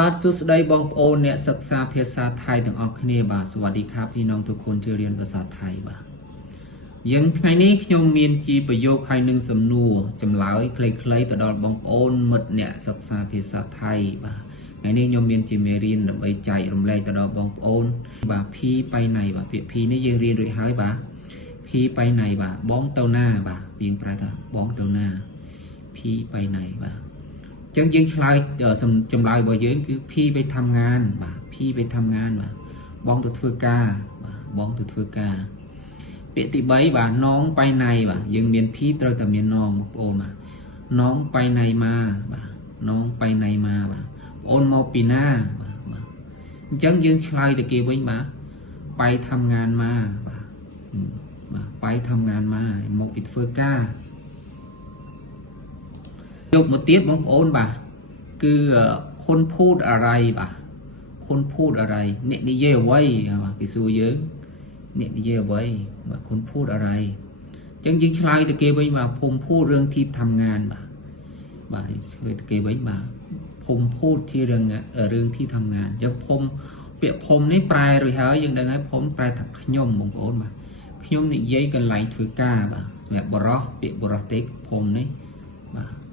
បាទសួស្តីបងប្អូនអ្នកសិក្សាភាសាថៃទាំងអស់គ្នាបាទសวัสดีครับพี่น้องทุกคนที่เรียนภาษาไทยបាទយើងថ្ងៃនេះខ្ញុំមានជាប្រយោគហើយនឹងសំណួរចម្លើយខ្លីៗទៅដល់បងប្អូនមិត្តអ្នកសិក្សាភាសាថៃបាទថ្ងៃនេះខ្ញុំមានជាមេរៀនដើម្បីចែករំលែកទៅដល់បងប្អូនបាទភីបៃណៃបាទពាក្យភីនេះយើងរៀនរួចហើយបាទភីបៃណៃបាទបងទៅណាបាទយើងប្រែថាបងទៅណាភីបៃណៃបាទចឹងយើងឆ្លើយចម្លើយរបស់យើងគឺភីไปทำงานបាទភីไปทำงานបាទបងទៅធ្វើការបាទបងទៅធ្វើការពាក្យទី3បាទน้องไปไหนបាទយើងមានភីត្រូវតែមានน้องបងប្អូនបាទน้องไปไหนมาបាទน้องไปไหนมาបាទបងអូនមកពីណាបាទអញ្ចឹងយើងឆ្លើយទៅគេវិញបាទไปทำงานมาបាទไปทำงานมาមកពីធ្វើការយកមកទៀតបងប្អូនបាទគឺคนพูดอะไรបាទคนพูดอะไรអ្នកនិយាយអ្វីបាទគេសួរយើងអ្នកនិយាយអ្វីបាទคนพูดอะไรអញ្ចឹងយើងឆ្លើយទៅគេវិញបាទผมพูดเรื่องที่ทำงานបាទឆ្លើយទៅគេវិញបាទผมพูดที่เรื่องที่ทำงานអញ្ចឹងผมពាក្យผมនេះប្រែរួចហើយយើងដឹងហើយผมប្រែថាខ្ញុំបងប្អូនបាទខ្ញុំនិយាយកន្លែងធ្វើការបាទសម្រាប់បរោះពាក្យបរោះទេผมនេះបាទ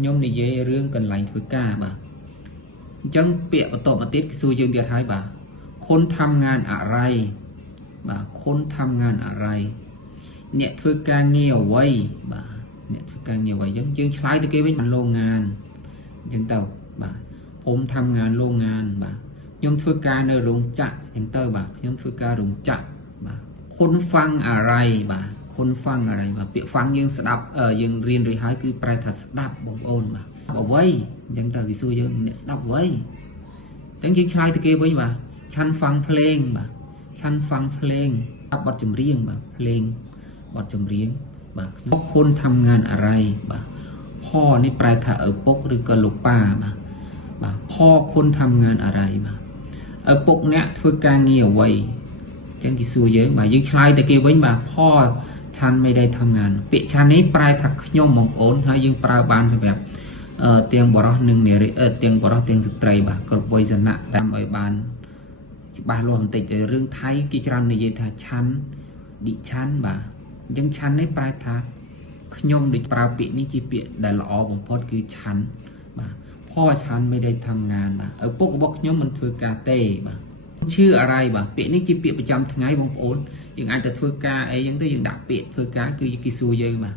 ខ្ញុំនិយាយរឿងកន្លែងធ្វើការបាទអញ្ចឹងពាក្យបន្តមកទៀតគឺសួរយើងទៀតហើយបាទคนทำงานอะไรបាទคนทำงานอะไรអ្នកធ្វើការងារអ្វីបាទអ្នកធ្វើការងារអ្វីអញ្ចឹងយើងឆ្លើយទៅគេវិញโรงงานអញ្ចឹងទៅបាទผมทำงานโรงงานបាទខ្ញុំធ្វើការនៅរោងចក្រអញ្ចឹងទៅបាទខ្ញុំធ្វើការរោងចក្របាទคนฟังอะไรបាទคนฟังอะไรបាទពាក្យฟังយើងស្ដាប់យើងរៀនរួចហើយគឺប្រែថាស្ដាប់បងប្អូនបាទអ្វីអញ្ចឹងទៅវាសួរយើងអ្នកស្ដាប់អ្វីអញ្ចឹងយើងឆ្លើយទៅគេវិញបាទឆាន់ฟังเพลงបាទឆាន់ฟังเพลงបទចម្រៀងបាទเพลงបទចម្រៀងបាទខ្ញុំคุณทำงานอะไรបាទพ่อនេះប្រែថាឪពុកឬក៏លោកប៉ាបាទพ่อคุณทำงานอะไรបាទឪពុកអ្នកធ្វើការងារអ្វីអញ្ចឹងគេសួរយើងបាទយើងឆ្លើយទៅគេវិញបាទพ่อฉันไม่ได้ทำงานពាក្យឆាននេះប្រែថាខ្ញុំបងប្អូនហើយយើងប្រើបានសម្រាប់ទាំងបរិសុទ្ធនិងនារីទាំងបរិសុទ្ធទាំងស្ត្រីបាទគ្រប់វ័យសណៈតាមឲ្យបានច្បាស់លាស់បន្តិចរឿងថៃគេច្រើននិយាយថាឆាន់ឌីឆាន់បាទអញ្ចឹងឆាន់នេះប្រែថាខ្ញុំដូចប្រើពាក្យនេះជាពាក្យដែលល្អបំផុតគឺឆាន់បាទพ่อฉันไม่ได้ทำงานបាទឪពុករបស់ខ្ញុំមិនធ្វើការទេបាទឈឺอะไรបាទពាក្យនេះជាពាក្យប្រចាំថ្ងៃបងប្អូនយើងអាចទៅធ្វើការអីចឹងទៅយើងដាក់ពាក្យធ្វើការគឺគេសួរយើងបាទ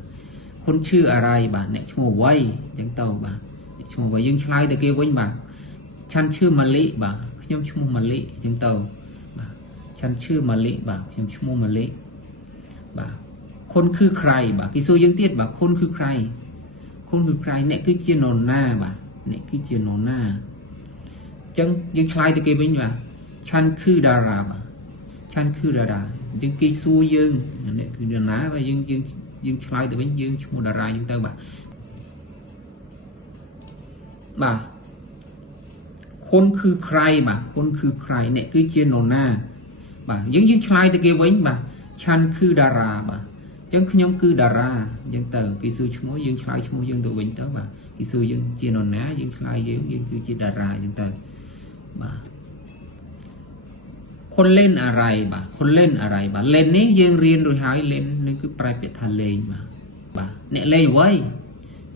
คุณชื่ออะไรបាទអ្នកឈ្មោះអ្វីអញ្ចឹងទៅបាទអ្នកឈ្មោះអ្វីយើងឆ្លើយទៅគេវិញបាទฉันชื่อម៉ាលីបាទខ្ញុំឈ្មោះម៉ាលីអញ្ចឹងទៅបាទฉันชื่อម៉ាលីបាទខ្ញុំឈ្មោះម៉ាលីបាទคุณคือใครបាទគេសួរយើងទៀតបាទคุณคือใครคุณคือใครអ្នកគឺជានរណាបាទអ្នកគឺជានរណាអញ្ចឹងយើងឆ្លើយទៅគេវិញបាទฉันคือดาราបាទฉันคือดาราអញ្ចឹងគេសួរយើងអ្នកគឺនរណាបាទយើងឆ្លើយទៅវិញយើងឈ្មោះតារាយើងទៅបាទคนคือใครបាទคนคือใครអ្នកគឺជានរណាបាទយើងឆ្លើយទៅគេវិញបាទฉันคือดาราបាទអញ្ចឹងខ្ញុំគឺតារាអញ្ចឹងទៅគេសួរឈ្មោះយើងឆ្លើយឈ្មោះយើងទៅវិញទៅបាទគេសួរយើងជានរណាយើងឆ្លើយយើងគឺជាតារាអញ្ចឹងទៅបាទคนเล่นอะไรបាទคนเล่นอะไรបាទเล่นនេះយើងរៀនរួចហើយเล่นនេះគឺប្រែពាក្យថាលេងបាទអ្នកលេងអ្វី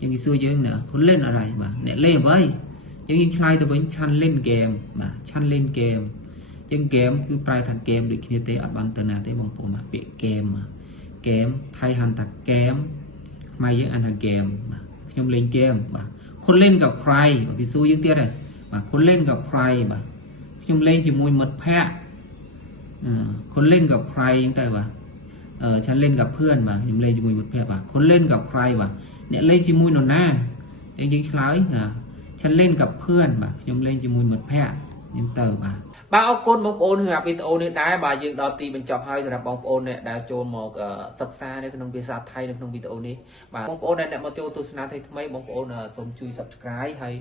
អញ្ចឹងគេសួរយើងណាคนเล่นอะไรបាទអ្នកលេងអ្វីអញ្ចឹងយើងឆ្លើយទៅវិញឆាន់เล่นเกมបាទឆាន់เล่นเกมអញ្ចឹងเกมគឺប្រែថាเกมដូចគ្នាទេអត់បានទៅណាទេបងប្អូនបាទពាក្យเกมเกมថៃហៅថាเกมខ្មែរយើងហៅថាเกมបាទខ្ញុំលេងเกมបាទคนเล่นกับใครគេសួរយើងទៀតហើយបាទคนเล่นกับใครបាទខ្ញុំលេងជាមួយមិត្តភ័ក្តិคนเล่นกับใครยังไงวะฉันเล่นกับเพื่อนวะยังเล่นជាមួយមិត្តភ័ក្តិបាទคนเล่นกับใครวะអ្នកលេងជាមួយនរណាយើងឆ្លើយฉันเล่นกับเพื่อนបាទខ្ញុំលេងជាមួយមិត្តភ័ក្តិខ្ញុំទៅបាទអរគុណបងប្អូនសម្រាប់វីដេអូនេះដែរបាទយើងដល់ទីបញ្ចប់ហើយសម្រាប់បងប្អូនអ្នកដែលចូលមកសិក្សានៅក្នុងភាសាថៃនៅក្នុងវីដេអូនេះបាទបងប្អូនដែលអ្នកមកចូលទស្សនាថ្មីបងប្អូនសូមជួយ Subscribe ហើយ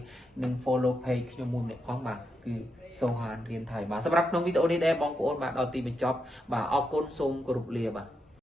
និង Follow Page ខ្ញុំមួយម្នាក់ផងបាទគឺសូហានរៀនថៃបាទសម្រាប់ក្នុងវីដេអូនេះដែរបងប្អូនបាទដល់ទីបញ្ចប់បាទអរគុណសូមគោរពលាបាទ